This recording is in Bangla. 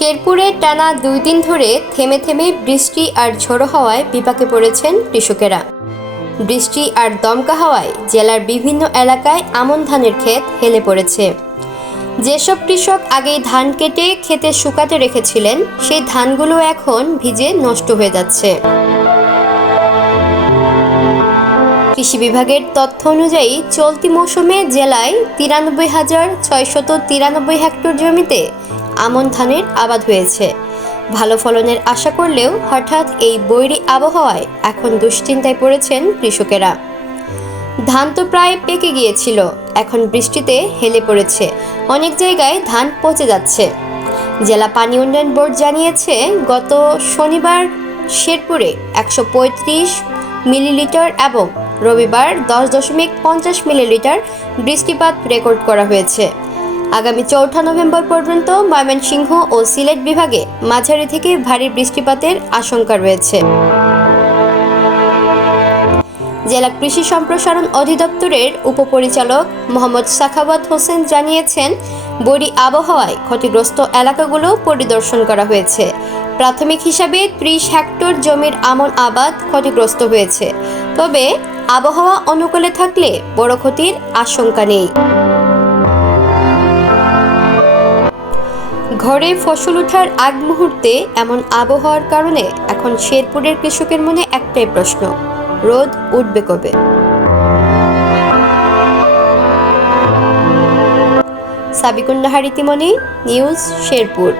শেরপুরে টানা 2 দিন ধরে থেমে থেমে বৃষ্টি আর ঝোড়ো হাওয়ায় বিপাকে পড়েছেন কৃষকেরা। বৃষ্টি আর দমকা হাওয়ায় জেলার বিভিন্ন এলাকায় আমন ধানের ক্ষেত হেলে পড়েছে। যেসব কৃষক আগেই ধান কেটে ক্ষেতে শুকাতে রেখেছিলেন, সেই ধানগুলো এখন ভিজে নষ্ট হয়ে যাচ্ছে। কৃষি বিভাগের তথ্য অনুযায়ী চলতি মৌসুমে জেলায় 93,693 হেক্টর জমিতে আমন ধানের আবাদ হয়েছে। ভালো ফলনের আশা করলেও হঠাৎ এই বৈরী আবহাওয়ায় এখন দুশ্চিন্তায় পড়েছেন কৃষকেরা। ধান তো প্রায় পেকে গিয়েছিল, এখন বৃষ্টিতে হেলে পড়েছে, অনেক জায়গায় ধান পচে যাচ্ছে। জেলা পানি উন্নয়ন বোর্ড জানিয়েছে, গত শনিবার শেরপুরে 135 মিলিলিটার এবং রবিবার 10.50 মিলিলিটার বৃষ্টিপাত রেকর্ড করা হয়েছে। আগামী 4 নভেম্বর পর্যন্ত ময়মনসিংহ ও সিলেট বিভাগে মাঝারি থেকে ভারী বৃষ্টিপাতের আশঙ্কা রয়েছে। জেলা কৃষি সম্প্রসারণ অধিদপ্তরের উপপরিচালক মোহাম্মদ সাখাওয়াত হোসেন জানিয়েছেন, বৈরী আবহাওয়ায় ক্ষতিগ্রস্ত এলাকাগুলো পরিদর্শন করা হয়েছে। প্রাথমিক হিসাবে 30 হেক্টর জমির আমন আবাদ ক্ষতিগ্রস্ত হয়েছে, তবে আবহাওয়া অনুকূলে থাকলে বড় ক্ষতির আশঙ্কা নেই। ঘরে ফসল ওঠার আগ মুহূর্তে এমন আবহাওয়ার কারণে এখন শেরপুরের কৃষকের মনে একটাই প্রশ্ন, রোদ উঠবে কবে? সাবিকুন নাহার ইতিমনি, নিউজ শেরপুর।